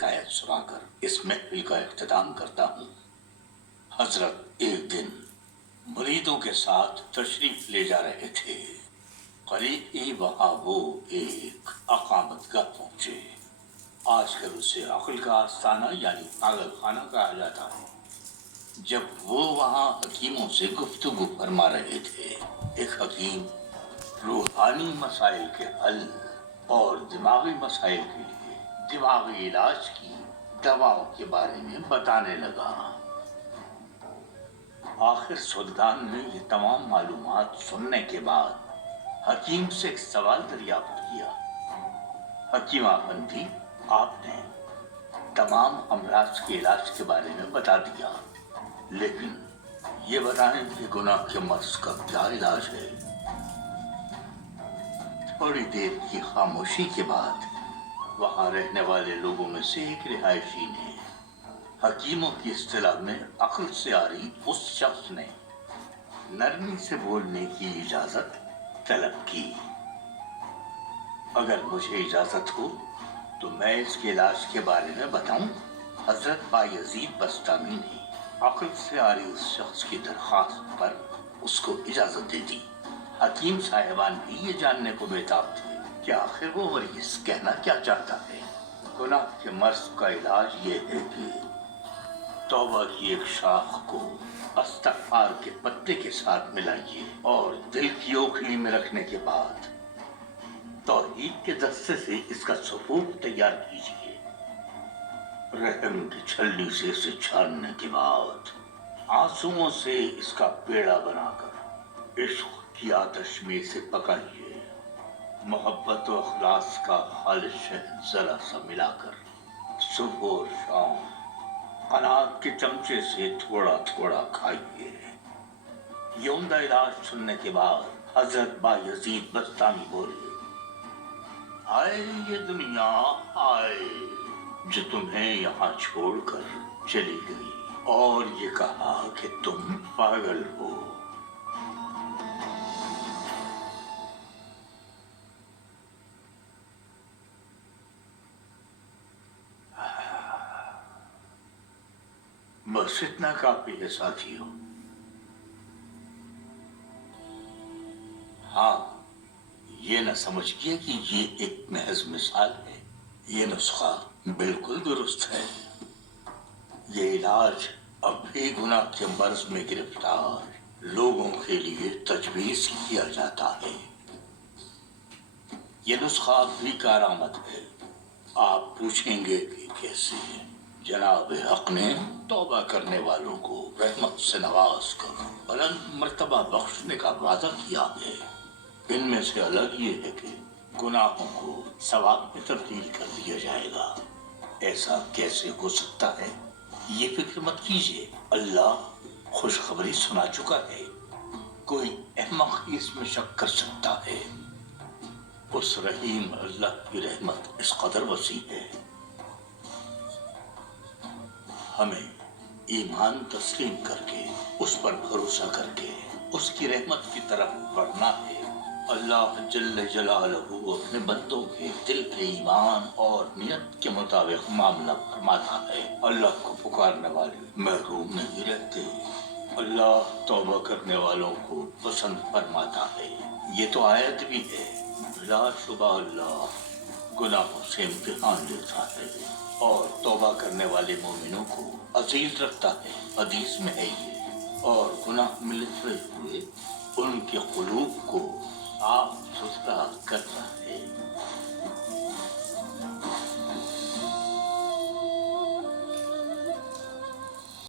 حکایت سنا کر اس محفل کا اختتام کرتا ہوں۔ حضرت ایک دن مریدوں کے ساتھ تشریف لے جا رہے تھے۔ قریب ہی وہاں وہ ایک اقامت گاہ پہنچے۔ آج کل اسے عقل کا آستانہ یعنی پاگل خانہ کہا جاتا ہے۔ جب وہ وہاں حکیموں سے گفتگو فرما رہے تھے، ایک حکیم روحانی مسائل کے حل اور دماغی مسائل کے لیے دماغی علاج کی دواؤں کے بارے میں بتانے لگا۔ آخر سلطان نے یہ تمام معلومات سننے کے بعد حکیم سے ایک سوال دریافت کیا۔ حکیم افندی، آپ نے تمام امراض کے علاج کے بارے میں بتا دیا، لیکن یہ بتائیں کہ گناہ کے مرض کا کیا علاج ہے؟ تھوڑی دیر کی خاموشی کے بعد وہاں رہنے والے لوگوں میں سے ایک رہائشی نے حکیموں کی اصطلاح میں عقل سے آری اس شخص نے نرمی سے بولنے کی اجازت طلب کی۔ اگر مجھے اجازت ہو تو میں اس کے علاج کے بارے میں بتاؤں۔ حضرت بایزید بسطامی نے عقل سے آری اس شخص کی درخواست پر اس کو اجازت دے دی۔ حکیم صاحبان بھی یہ جاننے کو بےتاب تھے کہ آخر وہ مریض کہنا کیا چاہتا ہے۔ گناہ کے مرض کا علاج یہ ہے کہ توبہ کی ایک شاخ کو استغفار کے پتے کے ساتھ ملائیے اور دل کی اوکھلی میں رکھنے کے بعد توحید کے دستے سے اس کا صفوف تیار کیجیے۔ رحم کی چھلنی سے اسے چھاننے کے بعد آنسوؤں سے اس کا پیڑا بنا کر عشق کی آتش میں اسے پکائیے۔ محبت و اخلاص کا خالص شہد ذرا سا ملا کر صبح اور شام قناعت کے چمچے سے تھوڑا تھوڑا کھائیے۔ یہ عمدہ علاج سننے کے بعد حضرت بایزید بسطامی بولے، آئے یہ دنیا آئے جو تمہیں یہاں چھوڑ کر چلی گئی، اور یہ کہا کہ تم پاگل ہو۔ بس اتنا کافی ہے ساتھیوں۔ ہاں، یہ نہ سمجھیے کہ یہ ایک محض مثال ہے، یہ نسخہ بالکل درست ہے۔ یہ علاج اب بھی گناہ کے مرض میں گرفتار لوگوں کے لیے تجویز کیا جاتا ہے۔ یہ نسخہ اب بھی کارآمد ہے۔ آپ پوچھیں گے کہ کیسے؟ جناب حق نے توبہ کرنے والوں کو رحمت سے نواز کر بلند مرتبہ بخشنے کا وعدہ کیا ہے۔ ان میں سے الگ یہ ہے کہ گناہوں کو ثواب میں تبدیل کر دیا جائے گا۔ ایسا کیسے ہو سکتا ہے؟ یہ فکر مت کیجیے، اللہ خوشخبری سنا چکا ہے۔ کوئی احمق ہی اس میں شک کر سکتا ہے۔ اس رحیم اللہ کی رحمت اس قدر وسیع ہے۔ ہمیں ایمان تسلیم کر کے اس پر بھروسہ کر کے اس کی رحمت کی طرف بڑھنا ہے۔ اللہ جل جلالہ اپنے بندوں کے دل کے ایمان اور نیت کے مطابق معاملہ فرماتا ہے۔ اللہ کو پکارنے والے محروم نہیں رہتے۔ اللہ توبہ کرنے والوں کو پسند فرماتا ہے۔ یہ تو آیت بھی ہے، لا شبہ اللہ گناہوں سے امتحان لیتا ہے اور توبہ کرنے والے مومنوں کو عزیز رکھتا ہے۔ حدیث میں ہے یہ، اور گناہ میں لپٹے ہوئے ان کے قلوب کو صاف ستھرا کرتا ہے۔